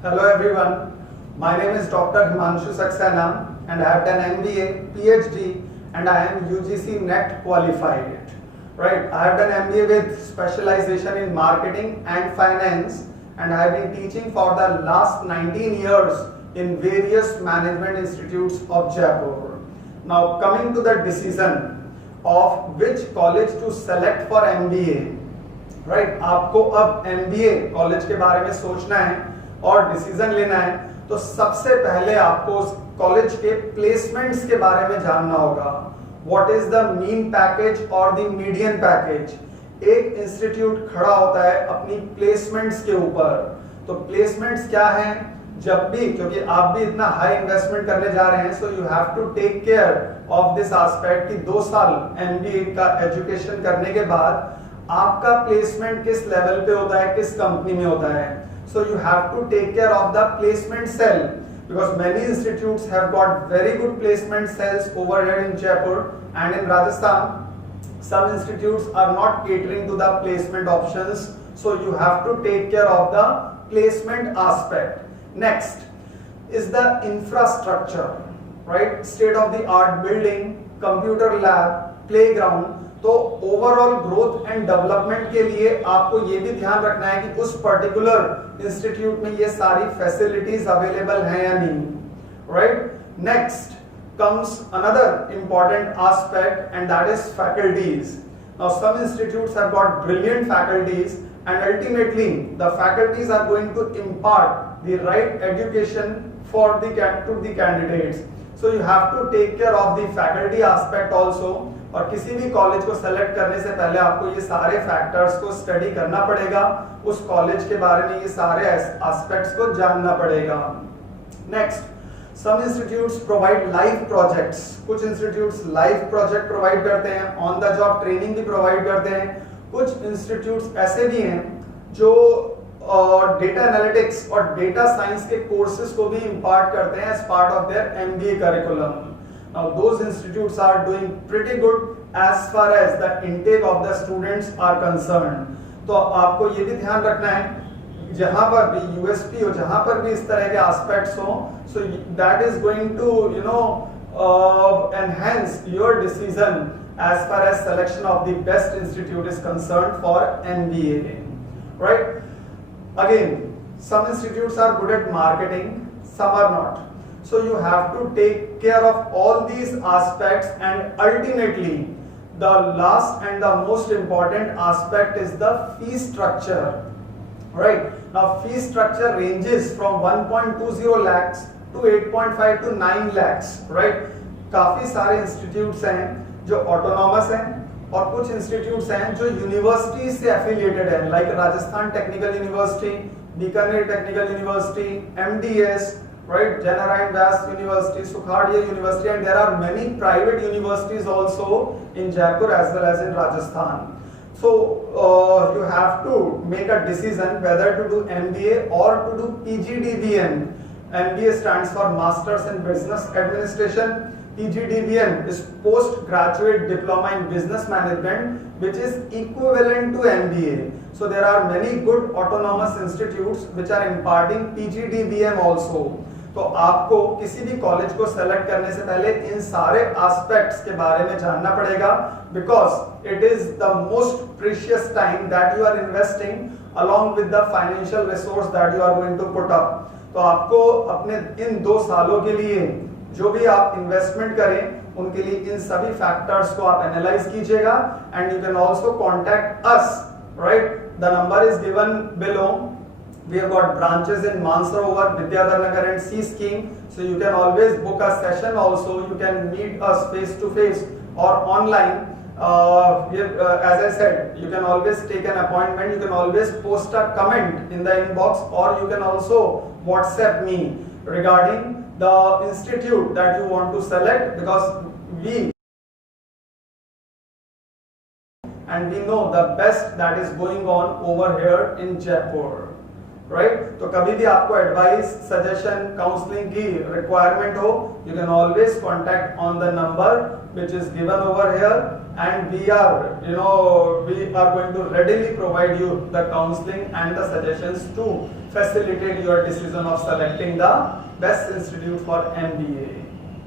Hello everyone, my name is Dr. Himanshu Saxena and I have done MBA, PhD and I am UGC NET qualified. Right, I have done MBA with specialization in marketing and finance and I have been teaching for the last 19 years in various management institutes of Jaipur. Now coming to the decision of which college to select for MBA. Right आपको अब MBA college के बारे में सोचना है और डिसीजन लेना है तो सबसे पहले आपको उस कॉलेज के प्लेसमेंट्स के बारे में जानना होगा. What is the mean package और द मीडियन पैकेज. एक इंस्टीट्यूट खड़ा होता है अपनी प्लेसमेंट्स के ऊपर. तो प्लेसमेंट्स क्या हैं, जब भी, क्योंकि आप भी इतना हाई इन्वेस्टमेंट करने जा रहे हैं, so you have to take care of this aspect कि 2 साल MBA का एजुकेशन करने के बाद आपका प्लेसमेंट किस लेवल पे होता है, किस कंपनी में होता है. So you have to take care of the placement cell because many institutes have got very good placement cells over here in Jaipur and in Rajasthan. Some institutes are not catering to the placement options, so you have to take care of the placement aspect. Next is the infrastructure, right? State of the art building, computer lab, playground. तो overall growth and development के लिए आपको ये भी ध्यान रखना है कि उस पर्टिकुलर इंस्टीट्यूट में ये सारी फैसिलिटीज अवेलेबल हैं या नहीं. Right, next comes another important aspect and that is faculties. Now some institutes have got brilliant faculties and ultimately the faculties are going to impart the right education for the to the candidates. So you have to take care of the faculty aspect also. और किसी भी कॉलेज को सेलेक्ट करने से पहले आपको ये सारे फैक्टर्स को स्टडी करना पड़ेगा, उस कॉलेज के बारे में ये सारे एस्पेक्ट्स को जानना पड़ेगा. Next, some institutes provide live projects. कुछ इंस्टीट्यूट्स लाइव प्रोजेक्ट प्रोवाइड करते हैं, ऑन द जॉब ट्रेनिंग भी प्रोवाइड करते हैं. कुछ इंस्टीट्यूट्स ऐसे भी हैं जो डेटा एनालिटिक्स और डेटा साइंस के कोर्सेज को भी इम्पार्ट करते हैं as part of their MBA curriculum. Now those institutes are doing pretty good as far as the intake of the students are concerned. तो आपको ये भी ध्यान रखना है जहां पर भी USP हो, जहां पर भी इस तरह के एस्पेक्ट्स हो, so that is going to enhance your decision as far as selection of the best institute is concerned for MBA. Right? Again, some institutes are good at marketing, some are not. So you have to take care of all these aspects and ultimately the last and the most important aspect is the fee structure. Right? Now fee structure ranges from 1.20 lakhs to 8.5 to 9 lakhs. Right? काफी सारे इंस्टीट्यूट्स हैं जो ऑटोनॉमस हैं और कुछ इंस्टीट्यूट्स हैं जो यूनिवर्सिटी से एफिलिएटेड हैं, लाइक Rajasthan technical university, Bikaner technical university, MDS, right, Janarayan Das University, Sukhadia University, and there are many private universities also in Jaipur as well as in Rajasthan. So you have to make a decision whether to do MBA or to do PGDBM. MBA stands for Masters in Business Administration. PGDBM is Postgraduate Diploma in Business Management, which is equivalent to MBA. So there are many good autonomous institutes which are imparting PGDBM also. तो आपको किसी भी कॉलेज को सेलेक्ट करने से पहले इन सारे एस्पेक्ट्स के बारे में जानना पड़ेगा, because it is the most precious time that you are investing along with the financial resource that you are going to put up. तो आपको अपने इन 2 सालों के लिए जो भी आप इन्वेस्टमेंट करें उनके लिए इन सभी फैक्टर्स को आप एनालाइज कीजिएगा. And you can also contact us. Right, the number is given below. We have got branches in Mansarovar, Vidyadhar Nagar and Sea Scheme. So you can always book a session also. You can meet us face to face or online. As I said, you can always take an appointment. You can always post a comment in the inbox or you can also WhatsApp me regarding the institute that you want to select, because we know the best that is going on over here in Jaipur. Right, तो कभी भी आपको advice, suggestion, counselling की रिक्वायरमेंट हो, you can always contact on the number which is given over here, and we are going to readily provide you the counseling and the suggestions too facilitate your decision of selecting the best institute for MBA.